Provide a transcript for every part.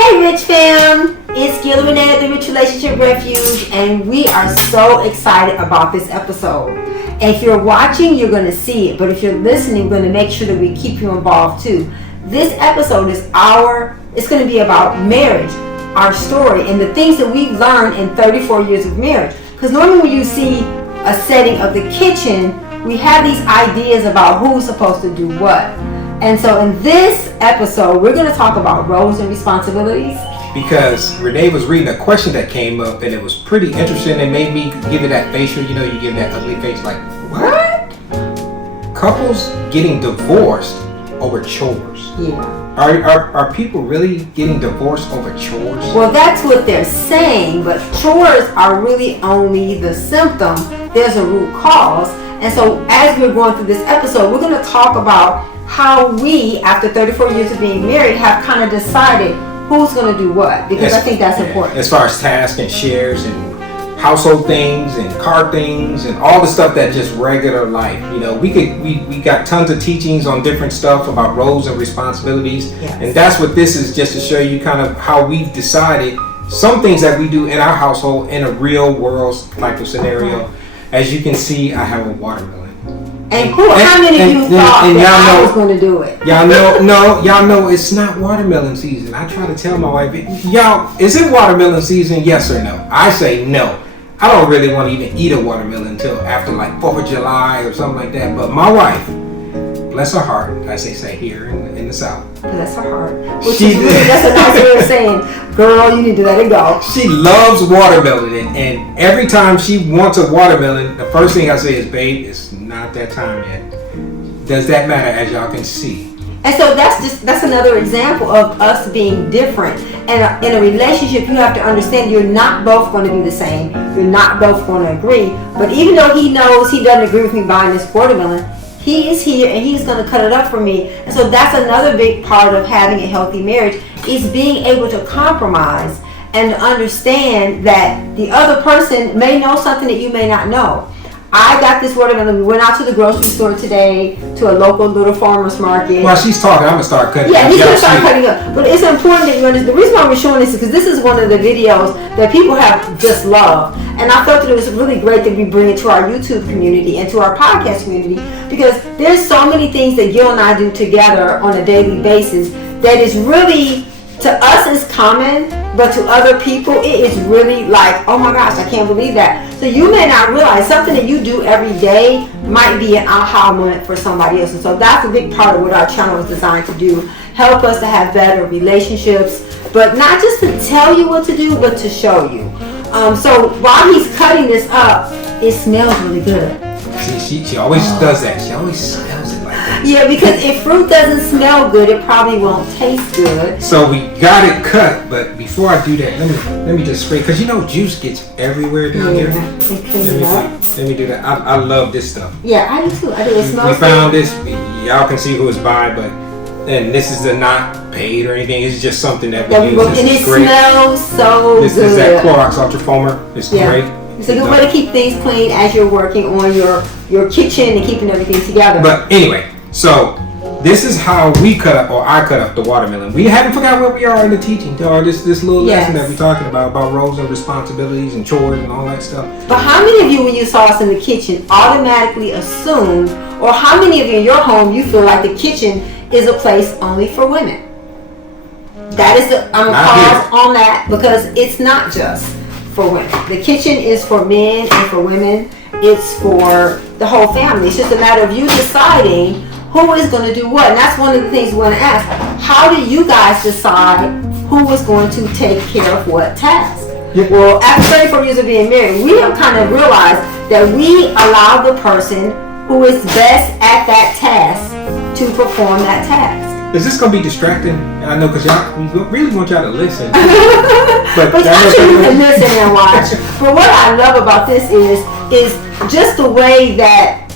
Hey Rich fam, it's Gil and Renee at the Rich Relationships Refuge, and we are so excited about this episode. And if you're watching, you're going to see it, but if you're listening, we're going to make sure that we keep you involved too. This episode is it's going to be about marriage, our story, and the things that we've learned in 34 years of marriage. Because normally when you see a setting of the kitchen, we have these ideas about who's supposed to do what. And so in this episode, we're going to talk about roles and responsibilities. Because Renee was reading a question that came up, and it was pretty interesting. It made me give it that facial, you give that ugly face like, what? Couples getting divorced over chores. Yeah. Are people really getting divorced over chores? Well, that's what they're saying, but chores are really only the symptom. There's a root cause. And so as we're going through this episode, we're going to talk about how we, after 34 years of being married, have kind of decided who's going to do what, because I think that's important. As far as tasks and shares and household things and car things and all the stuff that just regular life. We got tons of teachings on different stuff about roles and responsibilities. Yes. And that's what this is, just to show you kind of how we've decided some things that we do in our household in a real world type of scenario. As you can see, I have a watermelon. And how many of you thought that I was going to do it? Y'all know it's not watermelon season. I try to tell my wife, y'all, is it watermelon season? Yes or no? I say no. I don't really want to even eat a watermelon until after like 4th of July or something like that. But my wife, bless her heart, as they say here in the South. Bless her heart. That's a nice way of saying, girl, you need to let it go. She loves watermelon, and every time she wants a watermelon, the first thing I say is, babe, it's not that time yet. Does that matter, as y'all can see? And so that's another example of us being different. And in a relationship, you have to understand you're not both going to be the same. You're not both going to agree. But even though he knows he doesn't agree with me buying this watermelon, he is here and he's going to cut it up for me. And so that's another big part of having a healthy marriage, is being able to compromise and understand that the other person may know something that you may not know. I got this watermelon. We went out to the grocery store today, to a local little farmer's market. While she's talking, I'm going to start cutting. Yeah, he's going to start cutting up. But it's important that you understand. The reason why we're showing this is because this is one of the videos that people have just loved. And I felt that it was really great that we bring it to our YouTube community and to our podcast community, because there's so many things that Gil and I do together on a daily basis that is really, to us, is common, but to other people, it is really like, oh my gosh, I can't believe that. So you may not realize something that you do every day might be an aha moment for somebody else. And so that's a big part of what our channel is designed to do. Help us to have better relationships, but not just to tell you what to do, but to show you. So while he's cutting this up, it smells really good. She always does that. She always smells it like that. Yeah, because if fruit doesn't smell good, it probably won't taste good. So we got it cut, but before I do that, let me just spray, because juice gets everywhere down here. Let me do that. I love this stuff. Yeah, I do too. I do. It smells We found this. Y'all can see who it's by, and this is not paid or anything. It's just something that we use. And it smells so good. This is that Clorox Ultra Foamer. It's great. It's a good way to keep things clean as you're working on your kitchen and keeping everything together. But anyway, so this is how we cut up, or I cut up the watermelon. We haven't forgot where we are in the teaching, or this little lesson that we're talking about roles and responsibilities and chores and all that stuff. But how many of you, when you saw us in the kitchen, automatically assumed, or how many of you in your home, you feel like the kitchen is a place only for women? That is I'm going to pause on that, because it's not just for women. The kitchen is for men and for women. It's for the whole family. It's just a matter of you deciding who is going to do what. And that's one of the things we want to ask. How do you guys decide who is going to take care of what task? Yeah. Well, after 34 years of being married, we have kind of realized that we allow the person who is best at that task to perform that task. Is this going to be distracting? I know, because we really want y'all to listen. But actually, you can listen and watch. But what I love about this is just the way that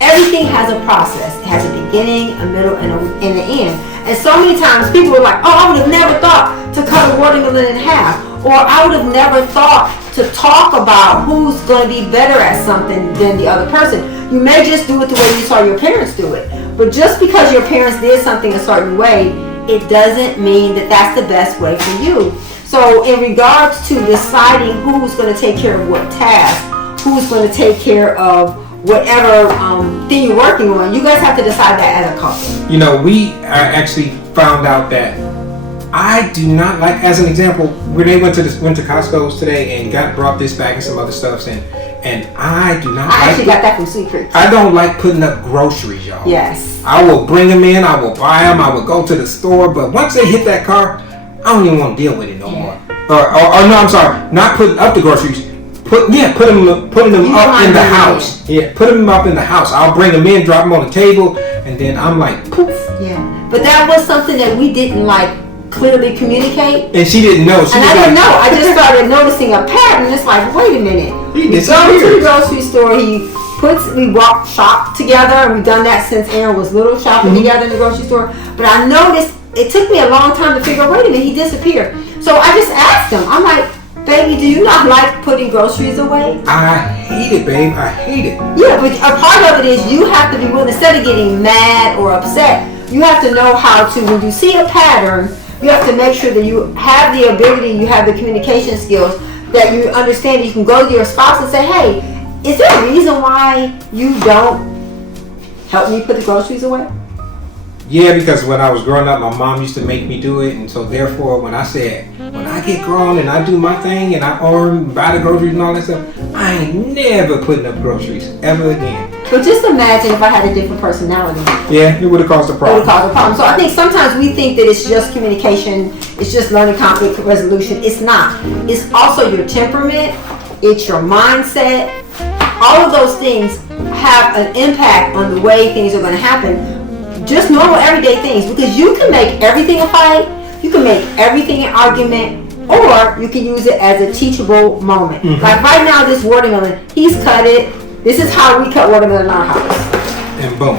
everything has a process. It has a beginning, a middle, and an end. And so many times people are like, oh, I would have never thought to cut a watermelon in half. Or I would have never thought to talk about who's going to be better at something than the other person. You may just do it the way you saw your parents do it. But just because your parents did something a certain way, it doesn't mean that that's the best way for you. So in regards to deciding who's going to take care of what task, who's going to take care of whatever thing you're working on, you guys have to decide that as a couple. You know, we actually found out that I do not like, as an example, Renee went to Costco's today and brought this bag and some other stuff, and I do not I actually got that from Sweet Creek. I don't like putting up groceries, y'all. Yes. I will bring them in, I will buy them, I will go to the store, but once they hit that car, I don't even want to deal with it no more. Or no, I'm sorry, not putting up the groceries. Putting them up in the house. Yeah, putting them up in the house. I'll bring them in, drop them on the table, and then I'm like, poof. Yeah, but that was something that we didn't like clearly communicate. And she didn't know. I didn't know. I just started noticing a pattern. It's like, wait a minute. We go to the grocery store. We shop together, and we've done that since Aaron was little, shopping together in the grocery store. But I noticed it took me a long time to figure out, wait a minute, he disappeared. So I just asked him, I'm like, baby, do you not like putting groceries away? I hate it, babe. I hate it. Yeah, but a part of it is you have to be willing, instead of getting mad or upset, you have to know how to, when you see a pattern, you have to make sure that you have the ability, you have the communication skills, that you understand that you can go to your spouse and say, hey, is there a reason why you don't help me put the groceries away? Yeah, because when I was growing up, my mom used to make me do it, and so therefore, when I get grown and I do my thing and I buy the groceries and all that stuff, I ain't never putting up groceries ever again. But just imagine if I had a different personality. Yeah, it would have caused a problem. It would have caused a problem. So I think sometimes we think that it's just communication, it's just learning conflict resolution. It's not. It's also your temperament, it's your mindset. All of those things have an impact on the way things are going to happen. Just normal everyday things, because you can make everything a fight, you can make everything an argument, or you can use it as a teachable moment. Like right now, this watermelon, he's cut it. This is how we cut watermelon in our house. And boom.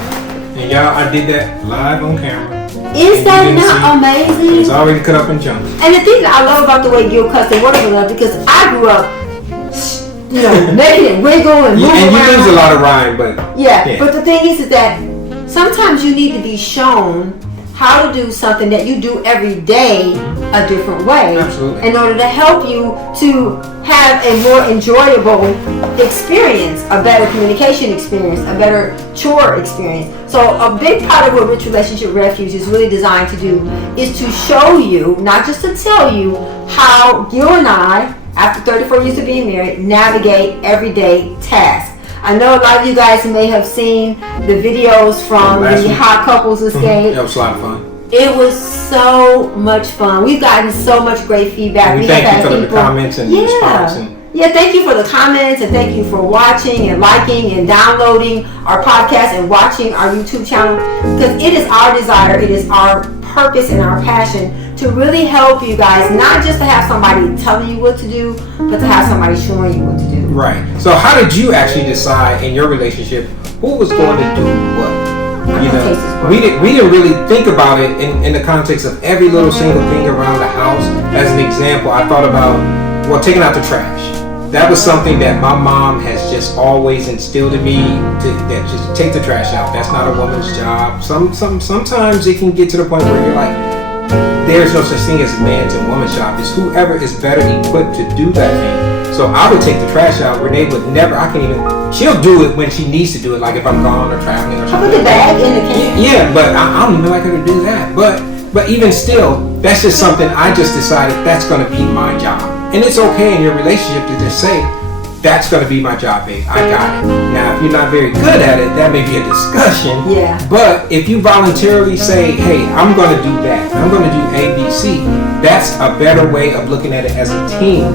And y'all, I did that live on camera. Is that not amazing? It's already cut up in chunks. And the thing that I love about the way Gil cuts the watermelon, because I grew up, making it wiggle and move around. And you lose a lot of rhyme, but yeah. But the thing is that sometimes you need to be shown how to do something that you do every day a different way. Absolutely. In order to help you to have a more enjoyable experience, a better communication experience, a better chore experience. So a big part of what Rich Relationship Refuge is really designed to do is to show you, not just to tell you, how Gil and I, after 34 years of being married, navigate everyday tasks. I know a lot of you guys may have seen the videos from the Hot Couples Escape. That was a lot of fun. It was so much fun. We've gotten so much great feedback. We thank you for the comments and response. Yeah, thank you for the comments, and thank you for watching and liking and downloading our podcast and watching our YouTube channel, because it is our desire, it is our purpose and our passion to really help you guys, not just to have somebody telling you what to do, but to have somebody showing you what to do. Right. So how did you actually decide in your relationship who was going to do what? We didn't really think about it in the context of every little single thing around the house. As an example, I thought about taking out the trash. That was something that my mom has just always instilled in me, that just take the trash out. That's not a woman's job. Sometimes it can get to the point where you're like, there's no such thing as a man's and woman's job. It's whoever is better equipped to do that thing. So I would take the trash out. Renee would never. She'll do it when she needs to do it, like if I'm gone or traveling or something. I put the bag in the can. Yeah, but I don't even like her to do that. But even still, that's just something I just decided that's going to be my job. And it's okay in your relationship to just say, that's going to be my job, babe. I got it. Now, if you're not very good at it, that may be a discussion. Yeah. But if you voluntarily say, hey, I'm going to do that. I'm going to do A, B, C. That's a better way of looking at it as a team.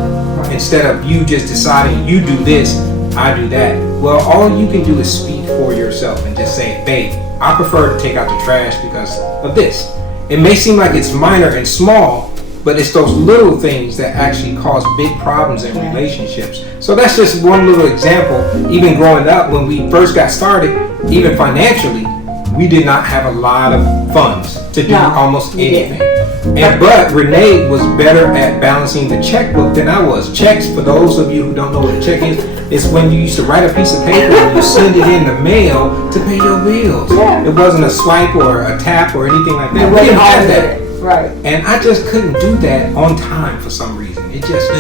Instead of you just deciding you do this, I do that. Well, all you can do is speak for yourself and just say, babe, I prefer to take out the trash because of this. It may seem like it's minor and small, but it's those little things that actually cause big problems in relationships. So that's just one little example. Even growing up, when we first got started, even financially, we did not have a lot of funds to do almost anything. But Renee was better at balancing the checkbook than I was. Checks, for those of you who don't know what a check is, It's when you used to write a piece of paper and you send it in the mail to pay your bills. Yeah. It wasn't a swipe or a tap or anything like that. It We didn't wasn't have that. Right. And I just couldn't do that on time for some reason. It just,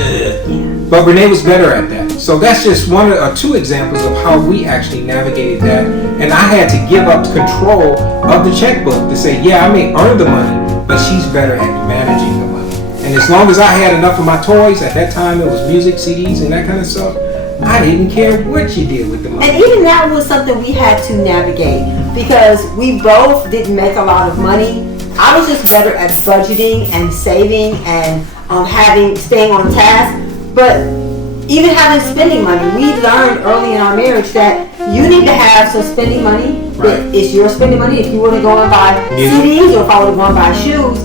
Yeah. But Renee was better at that. So that's just one or two examples of how we actually navigated that. And I had to give up control of the checkbook to say, yeah, I may earn the money, but she's better at managing the money. And as long as I had enough of my toys, at that time it was music, CDs, and that kind of stuff, I didn't care what you did with the money. And even that was something we had to navigate because we both didn't make a lot of money. I was just better at budgeting and saving and staying on task. But even having spending money, we learned early in our marriage that you need to have some spending money. Right. It's your spending money. If you want to go and buy CDs or if I want to go and buy shoes,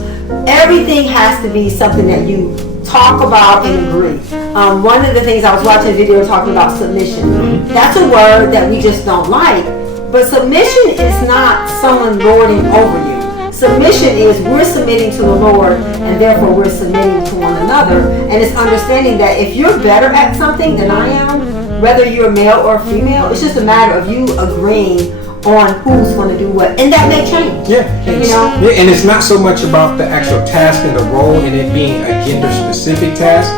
everything has to be something that you talk about and agree. One of the things, I was watching a video talking about submission. That's a word that we just don't like. But submission is not someone lording over you. Submission is we're submitting to the Lord and therefore we're submitting to one another. And it's understanding that if you're better at something than I am, whether you're male or female, it's just a matter of you agreeing on who's going to do what. And that may change. Yeah. You know? Yeah, and it's not so much about the actual task and the role and it being a gender specific task.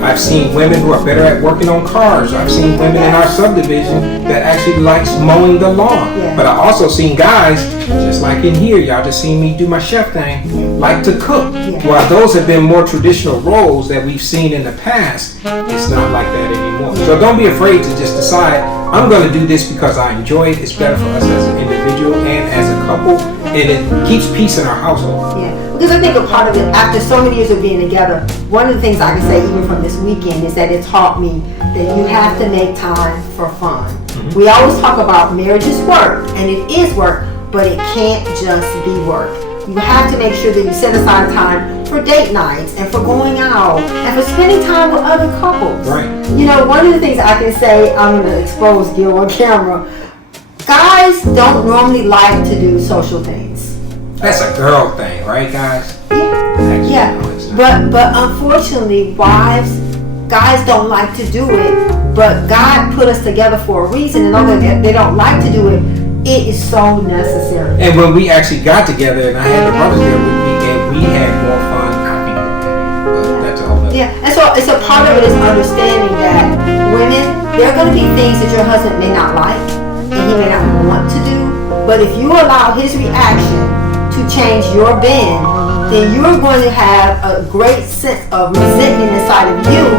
I've seen women who are better at working on cars. I've seen women in our subdivision that actually likes mowing the lawn. Yeah. But I also seen guys, just like in here, y'all just seen me do my chef thing, like to cook. Yeah. While those have been more traditional roles that we've seen in the past, it's not like that anymore. So don't be afraid to just decide, I'm going to do this because I enjoy it. It's better for us as an individual and as a couple, and it keeps peace in our household. Yeah, because I think a part of it, after so many years of being together, one of the things I can say even from this weekend is that it taught me that you have to make time for fun. Mm-hmm. We always talk about marriage is work, and it is work, but it can't just be work. You have to make sure that you set aside time for date nights and for going out and for spending time with other couples. Right. You know, one of the things I can say, I'm going to expose Gil on camera, guys don't normally like to do social things. That's a girl thing, right, guys? Yeah. Yeah. But unfortunately, guys don't like to do it. But God put us together for a reason, and although they don't like to do it, it is so necessary. And when we actually got together, and I had the brothers there with me, and we had more fun, I think, but that's a whole other. Yeah, and so it's a part of it is understanding that women, there are going to be things that your husband may not like, and he may not want to do. But if you allow his reaction to change your bend, then you're going to have a great sense of resentment inside of you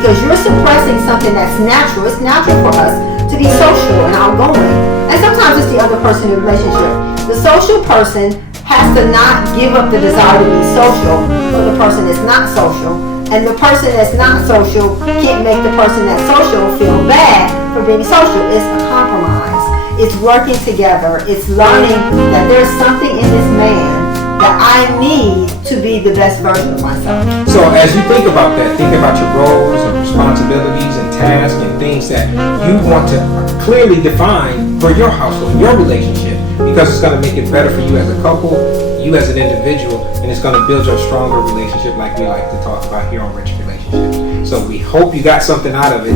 because you're suppressing something that's natural. It's natural for us to be social and outgoing. And sometimes it's the other person in the relationship. The social person has to not give up the desire to be social for the person that's not social. And the person that's not social can't make the person that's social feel bad for being social. It's a compromise. It's working together. It's learning that there's something in this man that I need to be the best version of myself. So as you think about that, think about your roles and responsibilities and tasks and things that you want to clearly define for your household, your relationship, because it's going to make it better for you as a couple, you as an individual, and it's going to build your stronger relationship like we like to talk about here on Rich Relationships. So we hope you got something out of it.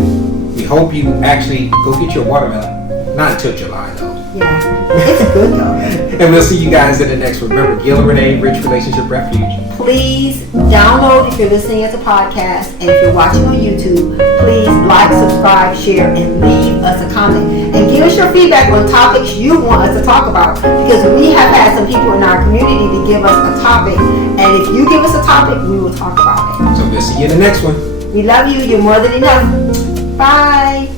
We hope you actually go get your watermelon. Not until July though. Yeah, it's good though. And we'll see you guys in the next one. Remember, Gil and Renee, Rich Relationship Refuge. Please download if you're listening as a podcast, and if you're watching on YouTube, please like, subscribe, share, and leave us a comment. And give us your feedback on topics you want us to talk about, because we have had some people in our community to give us a topic, and if you give us a topic, we will talk about it. So we'll see you in the next one. We love you. You're more than enough. Bye.